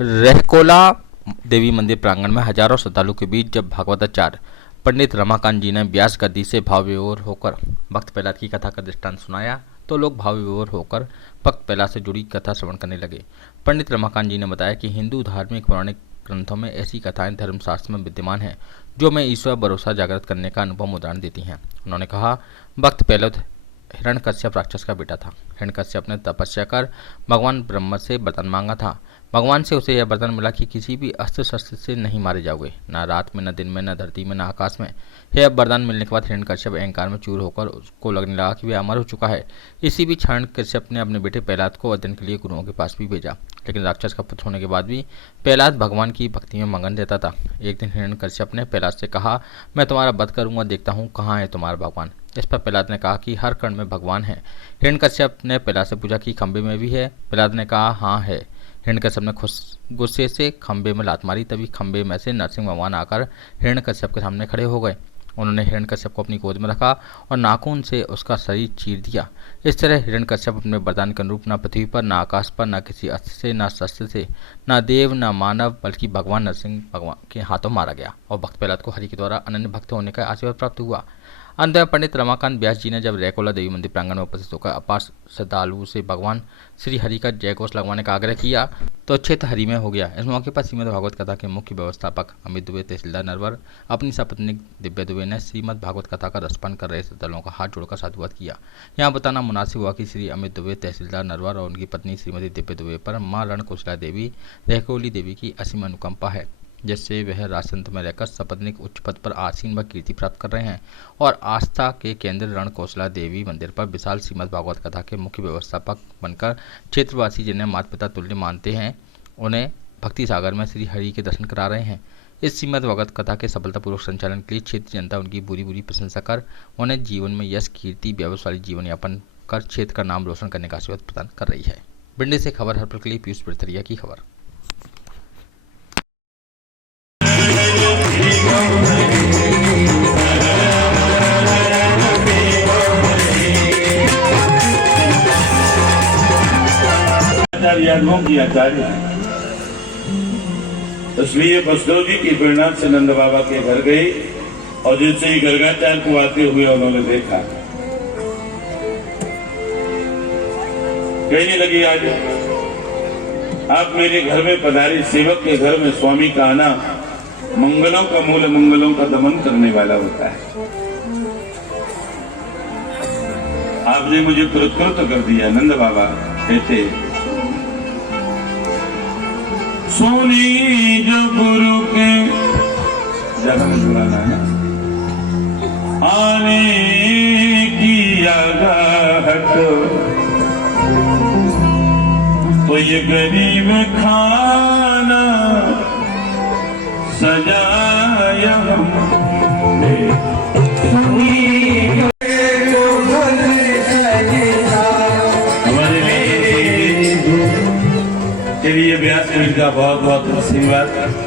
रहकोला देवी मंदिर प्रांगण में हजारों श्रद्धालु के बीच जब भागवताचार्य पंडित रमाकांत जी ने व्यास गद्दी से भाव विभोर होकर भक्त प्रहलाद की कथा का दृष्टांत सुनाया तो लोग भाव विभोर होकर भक्त प्रहलाद से जुड़ी कथा श्रवण करने लगे। पंडित रमाकांत जी ने बताया कि हिंदू धार्मिक पौराणिक ग्रंथों में ऐसी कथाएं धर्मशास्त्र में विद्यमान हैं जो में ईश्वर भरोसा जागृत करने का अनुभव उदाहरण देती हैं। उन्होंने कहा, भक्त प्रहलाद हिरण्यकश्यप राक्षस का बेटा था। हिरण्यकश्यप ने तपस्या कर भगवान ब्रह्मा से वरदान मांगा था। भगवान से उसे यह वरदान मिला कि किसी भी अस्त्र शस्त्र से नहीं मारे जाओगे, न रात में, न दिन में, न धरती में, न आकाश में। यह वरदान मिलने के बाद हिरण्यकश्यप अहंकार में चूर होकर उसको लगने लगा कि वह अमर हो चुका है। इसी बीच हिरण्यकश्यप ने अपने बेटे प्रहलाद को अध्ययन के लिए गुरुओं के पास भी भेजा, लेकिन राक्षस का पुत्र होने के बाद भी प्रहलाद भगवान की भक्ति में मगन रहता था। एक दिन हिरण्यकश्यप ने प्रहलाद से कहा, मैं तुम्हारा वध करूंगा, देखता हूँ कहाँ है तुम्हारा भगवान। इस पर प्रहलाद ने कहा कि हर कण में भगवान है। हिरण्यकश्यप ने प्रहलाद से पूछा कि खंबे में भी है। प्रहलाद ने कहा, हाँ है। हिरण्यकश्यप ने गुस्से से खंबे में लात मारी। तभी खंबे में से नरसिंह भगवान आकर हिरण्यकश्यप के सामने खड़े हो गए। उन्होंने हिरण्यकश्यप को अपनी गोद में रखा और नाखून से उसका शरीर चीर दिया। इस तरह हिरण्यकश्यप अपने वरदान के अनुरूप न पृथ्वी पर, न आकाश पर, न किसी अस्त्र से, न शस्त्र से, न देव, न मानव, बल्कि भगवान नरसिंह भगवान के हाथों मारा गया और भक्त प्रहलाद को हरि के द्वारा अनन्य भक्त होने का आशीर्वाद प्राप्त हुआ। अंत में पंडित रमाकांत व्यास जी ने जब रहकोला देवी मंदिर प्रांगण में उपस्थित होकर अपार श्रद्धालुओं से भगवान श्री हरि का जयघोष लगवाने का आग्रह किया तो क्षेत्र हरि में हो गया। इस मौके पर श्रीमद् भागवत कथा के मुख्य व्यवस्थापक अमित दुबे, तहसीलदार नरवर, अपनी सपत्नी दिव्या दुबे ने श्रीमद् भागवत कथा का रसपान कर रहे श्रद्धालुओं का हाथ जोड़कर साधुवाद किया। यहाँ बताना मुनासिब हुआ कि श्री अमित दुबे, तहसीलदार नरवर और उनकी पत्नी श्रीमती दिव्या दुबे पर माँ रणकोसला देवी, रहकोली देवी की असीम अनुकंपा है, जिससे वह राजतंत्र में रहकर सपत्नीक उच्च पद पर आसीन व कीर्ति प्राप्त कर रहे हैं और आस्था के केंद्र रणकोसला देवी मंदिर पर विशाल श्रीमद् भागवत कथा के मुख्य व्यवस्थापक बनकर क्षेत्रवासी जिन्हें माता पिता तुल्य मानते हैं उन्हें भक्ति सागर में श्री हरि के दर्शन करा रहे हैं। इस श्रीमद् भागवत कथा के सफलतापूर्वक संचालन के लिए क्षेत्र जनता उनकी बुरी बुरी प्रशंसा कर उन्हें जीवन में यश, कीर्ति, व्यवसायी जीवन यापन कर क्षेत्र का नाम रोशन करने का आशीर्वाद प्रदान कर रही है। बिंडी से खबर हर पल के लिए पीयूष बिरथरिया की खबर। यादवों की आचार्य है, इसलिए बसदेव जी की प्रेरणा से नंद बाबा के घर गए और जिनसे ही गर्गाचार्य को आते हुए उन्होंने देखा। कहने लगी, आज आप मेरे घर में पधारे, सेवक के घर में स्वामी का आना मंगलों का मूल, मंगलों का दमन करने वाला होता है। आपने मुझे पुरस्कृत कर दिया। नंद बाबा कहते, सोनी जो गुरु के जगह जुड़ाना है आने की आगाहट, तो ये गरीब खाना सजाया हमने। चलिए व्यास जी का बहुत बहुत आशीर्वाद।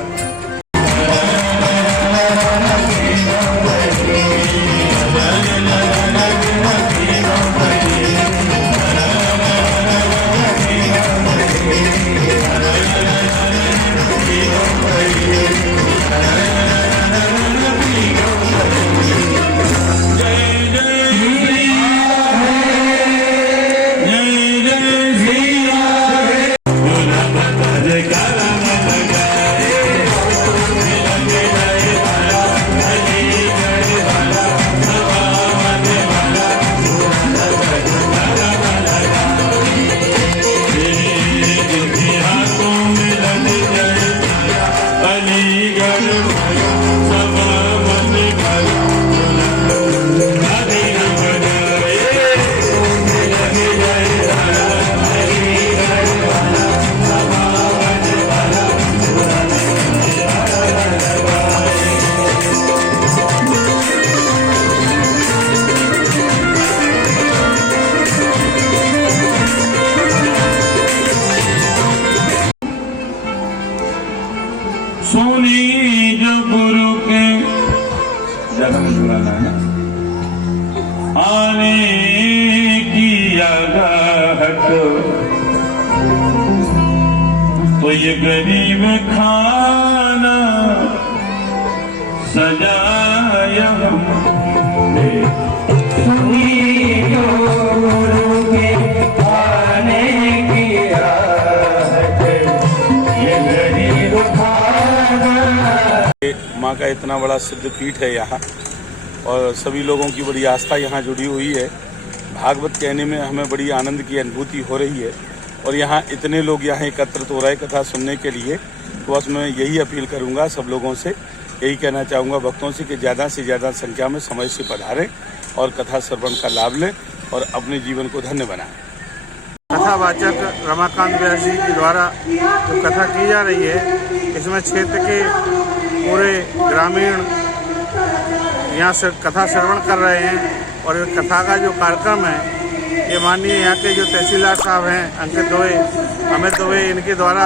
सोनी जो गुरु के जगह जुड़ाना है आने की आगाहट, तो ये गरीब खाना सजाया हमने माँ का इतना बड़ा सिद्ध पीठ है यहाँ और सभी लोगों की बड़ी आस्था यहाँ जुड़ी हुई है। भागवत कहने में हमें बड़ी आनंद की अनुभूति हो रही है और यहाँ इतने लोग यहाँ एकत्रित हो रहे कथा सुनने के लिए। तो बस मैं यही अपील करूँगा सब लोगों से, यही कहना चाहूँगा भक्तों से कि ज़्यादा से ज़्यादा संख्या में समय से पधारें और कथा श्रवण का लाभ लें और अपने जीवन को धन्य बनाएं। कथावाचक रमाकांत व्यास जी के द्वारा जो कथा की जा रही है, इसमें क्षेत्र के पूरे ग्रामीण यहाँ से कथा श्रवण कर रहे हैं और ये कथा का जो कार्यक्रम है ये माननीय यहाँ के जो तहसीलदार साहब हैं अंकित दुबे, अमित दुबे, इनके द्वारा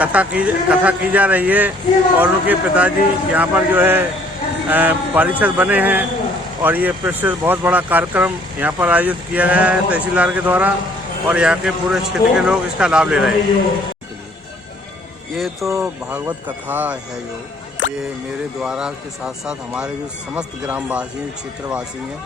कथा की जा रही है और उनके पिताजी यहाँ पर जो है पारिषद बने हैं और ये प्रसिद्ध बहुत बड़ा कार्यक्रम यहाँ पर आयोजित किया गया है तहसीलदार के द्वारा और यहाँ के पूरे क्षेत्र के लोग इसका लाभ ले रहे हैं। ये तो भागवत कथा है जो ये मेरे द्वारा के साथ साथ हमारे जो समस्त ग्रामवासी हैं, क्षेत्रवासी हैं,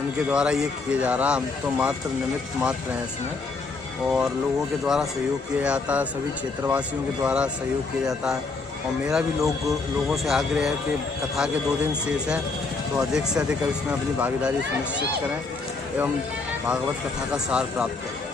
उनके द्वारा ये किया जा रहा है। हम तो मात्र निमित्त मात्र हैं इसमें और लोगों के द्वारा सहयोग किया जाता है, सभी क्षेत्रवासियों के द्वारा सहयोग किया जाता है और मेरा भी लोगों से आग्रह है कि कथा के 2 दिन शेष हैं तो अधिक से अधिक इसमें अपनी भागीदारी सुनिश्चित करें एवं भागवत कथा का सार प्राप्त करें।